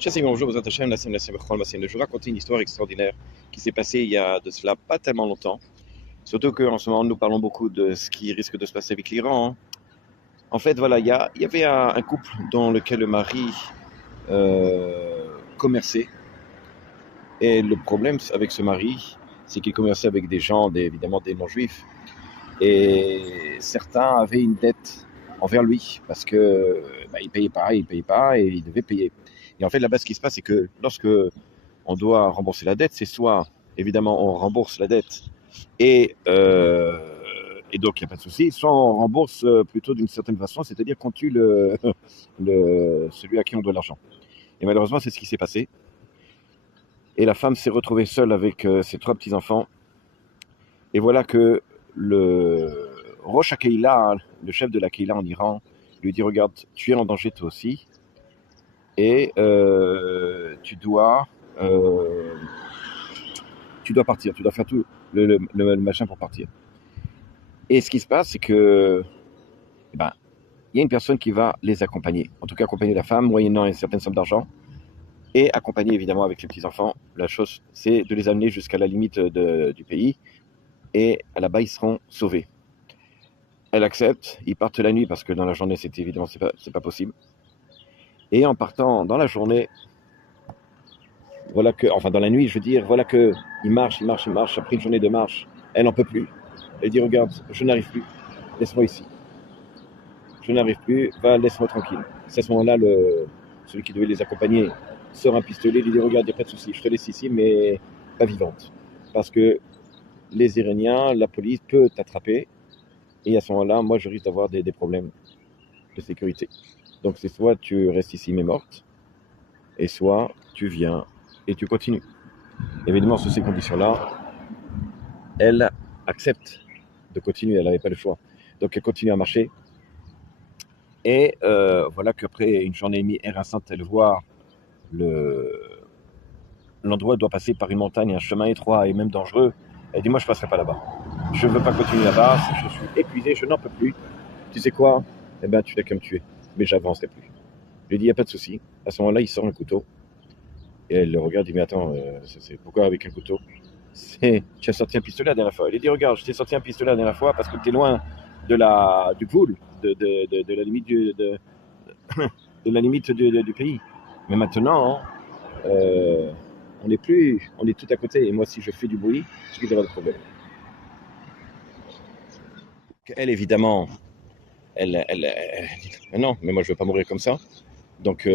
Chers bonjour, vous êtes Hachem, Nassim Bechol Massine. Je vais raconter une histoire extraordinaire qui s'est passée il y a de cela pas tellement longtemps. Surtout qu'en ce moment, nous parlons beaucoup de ce qui risque de se passer avec l'Iran, hein. En fait, voilà, il y avait un couple dans lequel le mari commerçait. Et le problème avec ce mari, c'est qu'il commerçait avec des gens, évidemment des non-juifs. Et certains avaient une dette envers lui parce que il payait pas et il devait payer. Et en fait, là-bas, ce qui se passe, c'est que lorsque on doit rembourser la dette, c'est soit, évidemment, on rembourse la dette et donc il n'y a pas de souci, soit on rembourse plutôt d'une certaine façon, c'est-à-dire qu'on tue celui à qui on doit l'argent. Et malheureusement, c'est ce qui s'est passé. Et la femme s'est retrouvée seule avec ses 3 petits-enfants. Et voilà que le Rosh HaKeila, le chef de la Keila en Iran, lui dit, regarde, tu es en danger toi aussi, et tu dois partir, tu dois faire tout le machin pour partir. Et ce qui se passe, c'est que il y a une personne qui va les accompagner, en tout cas accompagner la femme, moyennant une certaine somme d'argent, et accompagner évidemment avec les petits-enfants. La chose, c'est de les amener jusqu'à la limite du pays, et là-bas, ils seront sauvés. Elle accepte, ils partent la nuit, parce que dans la journée, c'est évidemment, c'est pas possible. Et en partant dans la journée, voilà que, enfin dans la nuit, je veux dire, voilà que il marche, après une journée de marche, elle n'en peut plus. Elle dit, regarde, je n'arrive plus, laisse-moi ici. Je n'arrive plus, va, laisse-moi tranquille. C'est à ce moment-là, celui qui devait les accompagner sort un pistolet, lui dit, regarde, il n'y a pas de souci, je te laisse ici, mais pas vivante. Parce que les Iraniens, la police peut t'attraper, et à ce moment-là, moi, je risque d'avoir des problèmes de sécurité. Donc c'est soit tu restes ici mais morte, et soit tu viens et tu continues. Évidemment, sous ces conditions-là, elle accepte de continuer, elle n'avait pas le choix. Donc elle continue à marcher. Et voilà qu'après une journée et demie harassante, elle voit l'endroit doit passer par une montagne, un chemin étroit et même dangereux. Elle dit, moi je ne passerai pas là-bas. Je ne veux pas continuer là-bas, je suis épuisé, je n'en peux plus. Tu sais quoi? Eh bien, tu fais comme tu es, mais j'avancerai plus. Je lui dis, il n'y a pas de souci. À ce moment-là, il sort un couteau. Et elle le regarde, il dit, mais attends, pourquoi avec un couteau? Tu as sorti un pistolet la dernière fois. Il lui dit, regarde, je t'ai sorti un pistolet la dernière fois parce que tu es loin du Gvoul, de la limite de la limite du pays. Mais maintenant, on est tout à côté. Et moi, si je fais du bruit, je risque d'avoir des problèmes. Elle, évidemment, non, mais moi, je ne veux pas mourir comme ça. Donc,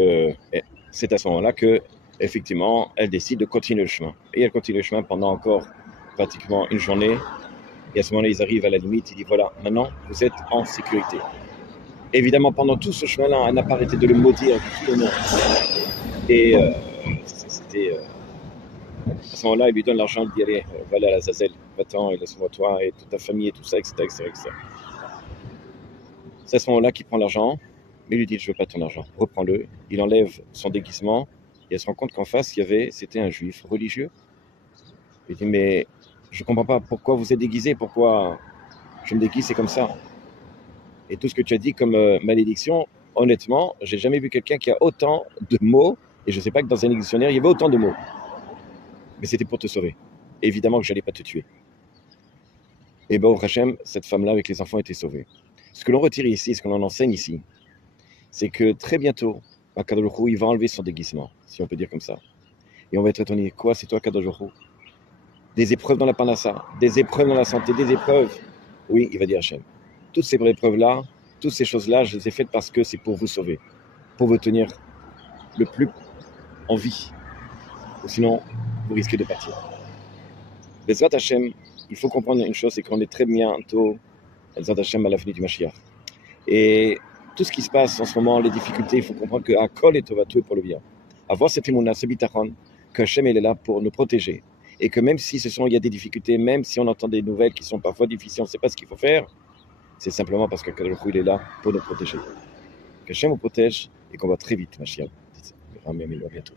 c'est à ce moment-là que, effectivement, elle décide de continuer le chemin. Et elle continue le chemin pendant encore pratiquement une journée. Et à ce moment-là, ils arrivent à la limite. Il dit, voilà, maintenant, vous êtes en sécurité. Évidemment, pendant tout ce chemin-là, elle n'a pas arrêté de le maudire de tout le monde. Et c'était... à ce moment-là, il lui donne l'argent, il dit, allez, va aller à la Zazel, va-t'en, et laisse-moi toi, et toute ta famille, et tout ça, etc., etc. C'est à ce moment-là qu'il prend l'argent, mais il lui dit, je veux pas ton argent, reprends-le. Il enlève son déguisement, et elle se rend compte qu'en face, c'était un juif religieux. Il dit, mais je comprends pas, pourquoi vous êtes déguisé, pourquoi je me déguise, c'est comme ça. Et tout ce que tu as dit comme malédiction, honnêtement, j'ai jamais vu quelqu'un qui a autant de mots, et je sais pas que dans un dictionnaire, il y avait autant de mots. Mais c'était pour te sauver. Et évidemment que j'allais pas te tuer. Et au Hachem, cette femme-là avec les enfants était sauvée. Ce que l'on retire ici, ce que l'on enseigne ici, c'est que très bientôt, Akadosh Baruch Hu, il va enlever son déguisement, si on peut dire comme ça. Et on va être étonné, quoi, c'est toi Akadosh Baruch Hu? Des épreuves dans la panassa, des épreuves dans la santé, des épreuves. Oui, il va dire Hachem. Toutes ces épreuves-là, toutes ces choses-là, je les ai faites parce que c'est pour vous sauver, pour vous tenir le plus en vie. Ou sinon, vous risquez de partir. Bezrat Hachem, il faut comprendre une chose, c'est qu'on est très bientôt, Bezrat Hachem, à l'avenue du Mashiach. Et tout ce qui se passe en ce moment, les difficultés, il faut comprendre que Akol est tout pour le bien. Avoir cette émouna, ce bitachon, que Hachem est là pour nous protéger. Et que même si il y a des difficultés, même si on entend des nouvelles qui sont parfois difficiles, on ne sait pas ce qu'il faut faire, c'est simplement parce qu'Akadosh il est là pour nous protéger. Que Hachem nous protège et qu'on va très vite, Mashiach. À bientôt.